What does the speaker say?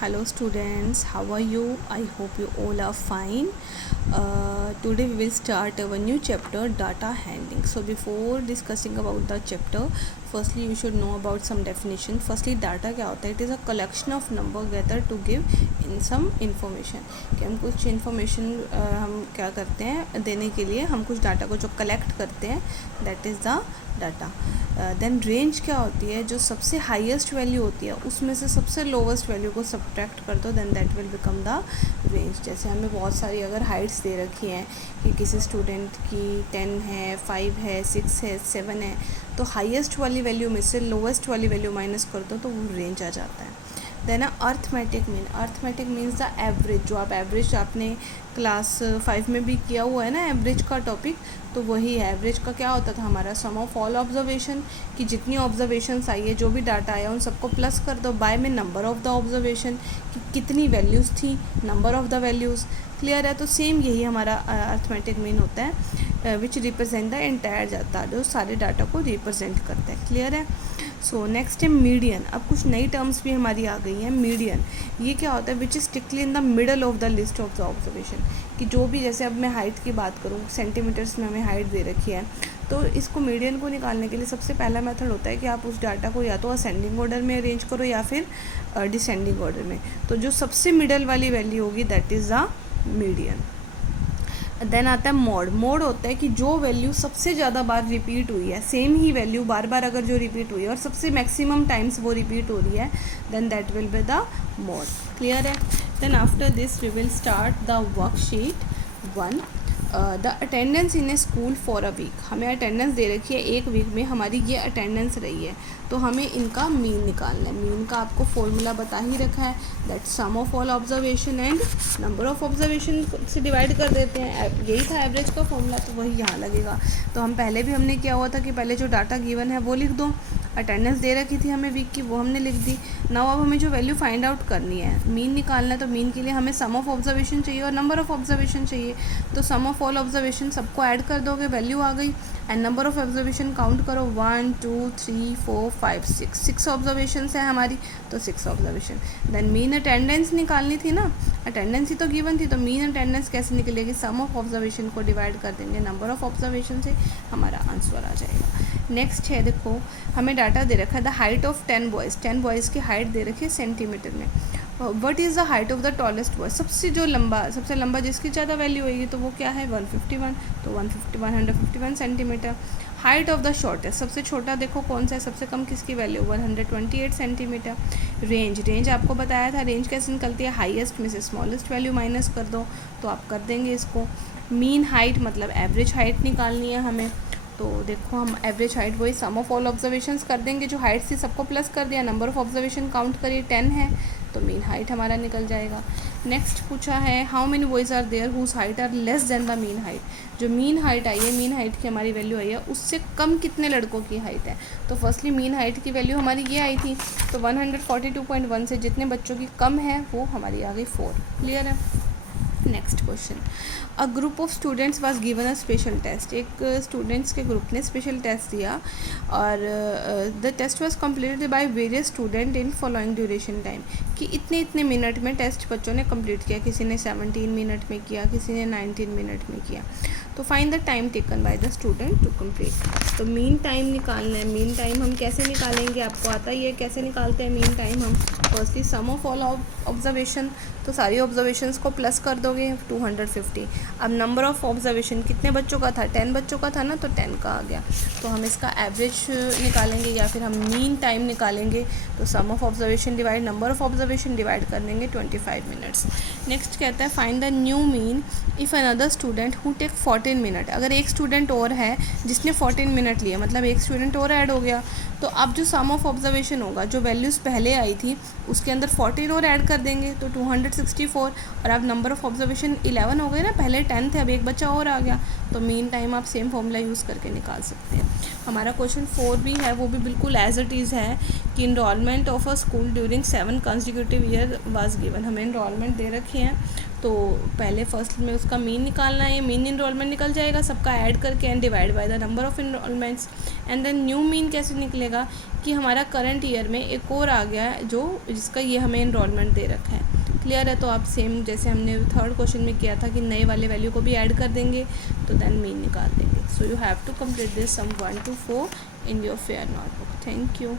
Hello students, how are you? I hope you all are fine. Today we will start our new chapter, data handling. So before discussing about the chapter, firstly you should know about some definition. Firstly, data क्या होता है? It is a collection of number gathered to give in some information. कि हम कुछ information हम क्या करते हैं देने के लिए हम कुछ डाटा को जो कलेक्ट करते हैं, that is the data. Then range क्या होती है? जो सबसे हाईएस्ट वैल्यू होती है उसमें से सबसे लोवेस्ट वैल्यू को सब्ट्रैक्ट कर दो, then that will become the range. जैसे हमें बहुत सारी अगर हाइट्स दे रखी हैं कि किसी स्टूडेंट की 10 है, 5 है, 6 है, 7 है, तो हाईएस्ट वाली वैल्यू में से लोवेस्ट वाली वैल्यू माइनस कर दो तो वो रेंज आ जाता है. Then arithmetic means the average. जो आप एवरेज आपने क्लास 5 में भी किया हुआ है ना, एवरेज का टॉपिक, तो वही है. एवरेज का क्या होता था हमारा? सम ऑफ ऑल ऑब्जर्वेशन, कि जितनी ऑब्जर्वेशंस आई है, जो भी डाटा आया उन सबको प्लस कर दो बाय में नंबर ऑफ़ द ऑब्जर्वेशन, कि कितनी वैल्यूज़ थी, number of the values. Clear है? तो सेम यही हमारा अर्थमेटिक मीन होता है, which represent the entire data, जो सारे डाटा को रिप्रेजेंट करता है. क्लियर है? सो नेक्स्ट है मीडियन. अब कुछ नई टर्म्स भी हमारी आ गई हैं. मीडियन ये क्या होता है? Which is strictly in the middle of the list of the observation, कि जो भी, जैसे अब मैं हाइट की बात करूँ, सेंटीमीटर्स में हमें हाइट दे रखी है, तो इसको मीडियन को निकालने के लिए सबसे पहला मेथड होता है कि आप उस डाटा को या तो असेंडिंग ऑर्डर में अरेंज करो या फिर डिसेंडिंग ऑर्डर में. तो जो सबसे मिडल वाली वैल्यू होगी that is the median. Then आता है मोड. मोड होता है कि जो वैल्यू सबसे ज़्यादा बार रिपीट हुई है, सेम ही वैल्यू बार बार अगर जो रिपीट हुई है और सबसे मैक्सिमम टाइम्स वो रिपीट हो रही है, then that will be the mode. Clear है? Then after this we will start the worksheet 1. The attendance in a school for a week. हमें अटेंडेंस दे रखी है, एक वीक में हमारी ये अटेंडेंस रही है, तो हमें इनका मीन निकालना है. मीन का आपको फॉर्मूला बता ही रखा है, that sum of all observation and number of observation से डिवाइड कर देते हैं. यही था एवरेज का फॉर्मूला, तो वही यहाँ लगेगा. तो हम पहले भी हमने किया हुआ था कि पहले जो डाटा गिवन है वो लिख दो. अटेंडेंस दे रखी थी हमें वीक की, वो हमने लिख दी. नाउ अब हमें जो वैल्यू फाइंड आउट करनी है, मीन निकालना है, तो मीन के लिए हमें सम ऑफ ऑब्जर्वेशन चाहिए और नंबर ऑफ ऑब्जर्वेशन चाहिए. तो सम ऑफ ऑल ऑब्जर्वेशन सबको ऐड कर दोगे, वैल्यू आ गई. And number of observation count करो, 1 2 3 4 5 6 ऑब्जर्वेशन है हमारी, तो 6 ऑब्जर्वेशन. देन मीन अटेंडेंस निकालनी थी ना, अटेंडेंस ही तो गिवन थी, तो मीन अटेंडेंस कैसे निकलेगी? सम ऑफ ऑब्जर्वेशन को डिवाइड कर देंगे नंबर ऑफ ऑब्जर्वेशन से, हमारा आंसर आ जाएगा. नेक्स्ट है, देखो हमें डाटा दे रखा है the height of 10 boys. 10 boys की हाइट दे रखी है सेंटीमीटर में. What is the height of the tallest boy? सबसे लंबा जिसकी ज़्यादा वैल्यू होगी तो वो क्या है? 151. तो 151 centimetre. Height of the shortest, सबसे छोटा देखो कौन सा है, सबसे कम किसकी वैल्यू? 128 सेंटीमीटर. रेंज आपको बताया था, रेंज कैसे निकलती है? हाईएस्ट में से स्मॉलेस्ट वैल्यू माइनस कर दो, तो आप कर देंगे इसको. मीन हाइट मतलब एवरेज हाइट निकालनी है हमें, तो देखो हम एवरेज हाइट वही सम ऑफ ऑल ऑब्जर्वेशंस कर देंगे, जो हाइट थी सबको प्लस कर दिया, नंबर ऑफ ऑब्जर्वेशन काउंट करिए 10 है, तो मीन हाइट हमारा निकल जाएगा. नेक्स्ट पूछा है how many boys are there whose height are less than the mean height. जो मीन हाइट आई है, मीन हाइट की हमारी वैल्यू आई है, उससे कम कितने लड़कों की हाइट है? तो फर्स्टली मीन हाइट की वैल्यू हमारी ये आई थी, तो 142.1 से जितने बच्चों की कम है वो हमारी आ गई 4. क्लियर है? Next question, a group of students was given a special test. एक स्टूडेंट्स के ग्रुप ने स्पेशल टेस्ट दिया और the test was completed by various student in following duration time, कि इतने मिनट में टेस्ट बच्चों ने कंप्लीट किया. किसी ने 17 मिनट में किया, किसी ने 19 मिनट में किया. तो find the time taken by the student to complete. तो मीन टाइम निकालना है. मीन टाइम हम कैसे निकालेंगे? आपको आता ही है कैसे निकालते हैं मीन टाइम हम. Firstly sum of all observation, तो सारी ऑब्जर्वेशंस को प्लस कर दोगे 250. अब नंबर ऑफ ऑब्जर्वेशन कितने बच्चों का था? 10 बच्चों का था ना, तो 10 का आ गया. तो हम इसका एवरेज निकालेंगे या फिर हम मीन टाइम निकालेंगे, तो sum of observation divide number of observation divide कर देंगे 25 मिनट्स. नेक्स्ट कहता है find the new mean if another student who take 14 minute. अगर एक स्टूडेंट और है जिसने 14 मिनट लिया, मतलब एक स्टूडेंट और ऐड हो गया, तो अब जो सम ऑफ ऑब्जर्वेशन होगा, जो वैल्यूज़ पहले आई थी उसके अंदर 14 और ऐड कर देंगे, तो 264. और अब नंबर ऑफ ऑब्जर्वेशन 11 हो गए ना, पहले 10 थे, अब एक बच्चा और आ गया, तो मीन टाइम आप सेम फॉर्मूला यूज़ करके निकाल सकते हैं. हमारा क्वेश्चन 4 भी है, वो भी बिल्कुल एज इट इज़ है कि enrolment of a school during 7 consecutive year was given. हमें इनरोलमेंट दे रखी है तो पहले फर्स्ट में उसका मीन निकालना है, मीन इनरोलमेंट निकल जाएगा सबका ऐड करके and divide by the number of enrolments. And then new mean कैसे निकलेगा कि हमारा करंट ईयर में एक और आ गया है जो जिसका ये हमें इनरोलमेंट दे रखा है। क्लियर है? तो आप सेम जैसे हमने थर्ड क्वेश्चन में किया था कि नए वाले वैल्यू को भी ऐड कर देंगे तो देन मीन निकाल देंगे। So you have to complete this sum 1 to 4 in your fair notebook. Thank you.